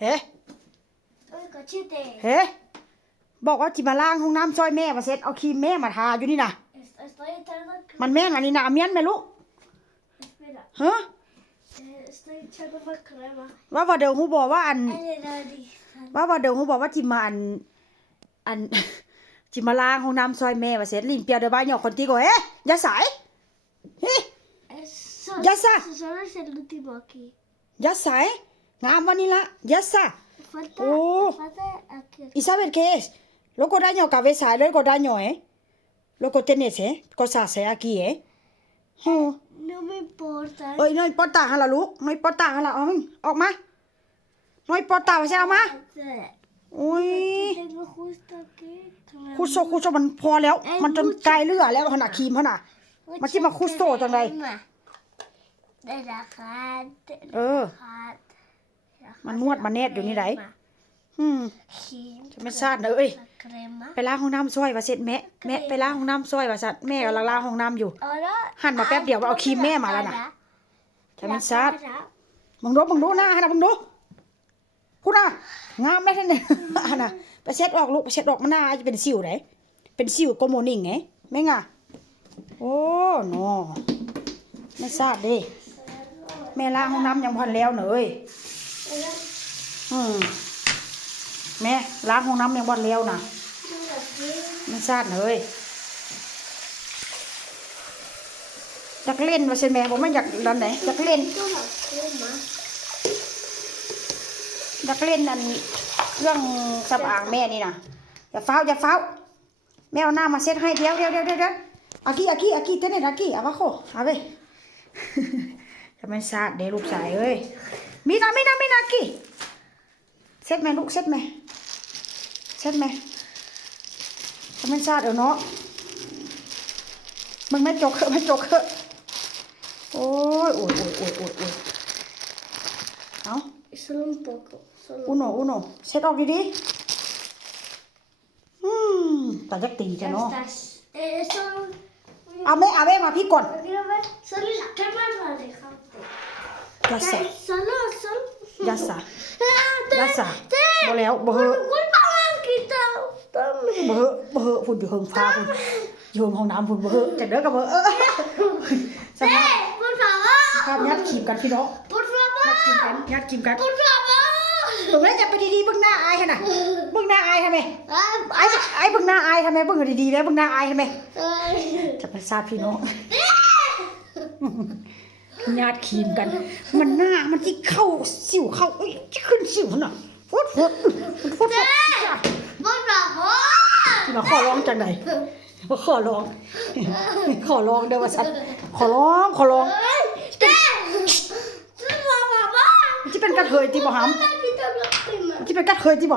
เฮ้เฮ้บอกว่าจิมาล้างห้องน้ำซอยแม่มาเซ็ตเอาครีมแม่มาทาอยู่นี่นะมันแม่นอันนี้นะเมียนไหมลูกฮะว่าเดี๋ยวฮูบอกว่าว่าเดี๋ยวฮูบอกว่าจิมาจิมาล้างห้องน้ำซอยแม่มาเซ็ตลิมเปียเดี๋ยวบ้านหยอกคนตีก็เฮ้อย่าสายเฮ้อย่าสายอย่าสายงามวันนี้ละอย่าสายOh, ¿y sabes qué es? Loco daño cabeza, luego daño, Loco tienes, cosas aquí, No me importa. Ôi, no importa, hala, Luke. No importa, hala, ốc má. No importa, ¿vas a má? Ôi. Tengo justo aquí. คุโซมันพอแล้ว มันจนไกลเลือแล้วขนาดครีมขนาดมันที่มาคุโซจังไดมันนวดมาเนตอยู่นี่ไดจะไม่ซาดเลยไปล้างห้องน้ำซอยว่าเสร็จแม่ไปล้างห้องน้ำซอยว่าสัตว์แม่กำลังล้างห้องน้ำอยู่หันมาแป๊บเดียวว่าเอาครีมแม่มาแล้วน่ะจะไม่ซาดมึงดูหน้าฮะมึงดูพูดนะงามไหมท่านเนี่ยน่ะไปเช็ดออกลูกไปเช็ดออกมันหน้าจะเป็นสิวไหนเป็นสิวโกโมนิ่งไงไม่ง่ะโอ้โนไม่ซาดดิแม่ล้างห้องน้ำยังพันแล้วเนยแม่ล้างห้องน้ำยังพันแล้วนะไม่ซาดเลยอยากเล่นว่าเช่นแม่ผมไม่อยากดันไหนอยากเล่นนั่นเรื่องสำอางแม่นี่นะอย่าเฝ้าแม่เอาหน้ามาเซ็ตให้เดี๋ยวอากี้เต้นอากี้เอาวะโคเอาไปจะไม่ซาดเดี๋ยวลูกชายเอ้ยมีนากี้เซ็ตไหมลูกเซ็ตไหมจะไม่ซาดเดี๋ยวเนาะมึงไม่จกโอ้ยเอาอุโนเซ็ตออกดีๆแต่จะตีจะเนาะเอาแม่มาพี่ก่อนยาสาบ่แล้วบ่เหอะพุ่นอยู่เฮิงฟ้าพุ่นอยู่ห้องน้ำพุ่นบ่เหอะจักเด้อกับบ่สภาพยัดขีบกันพี่น้องยัดขีบกันเบิ่งแล้วจะไปดีๆเบิ่งหน้าอายหั่นน่ะเบิ่งหน้าอายทำไมไอ้เบิ่งหน้าอายทำไมเบิ่งดีๆแล้วเบิ่งหน้าอายทำไมจะไปซาพี่น้องญาติขีมกันมันหน้ามันที่เข้าสิวเข้าจะขึ้นสิวน่ะฟุดมาขอร้องจังไหนขอร้องเด้อว่าฉันขอร้องที่เป็นกระเทยที่บ่หำที่เป็นกระเทยที่บ่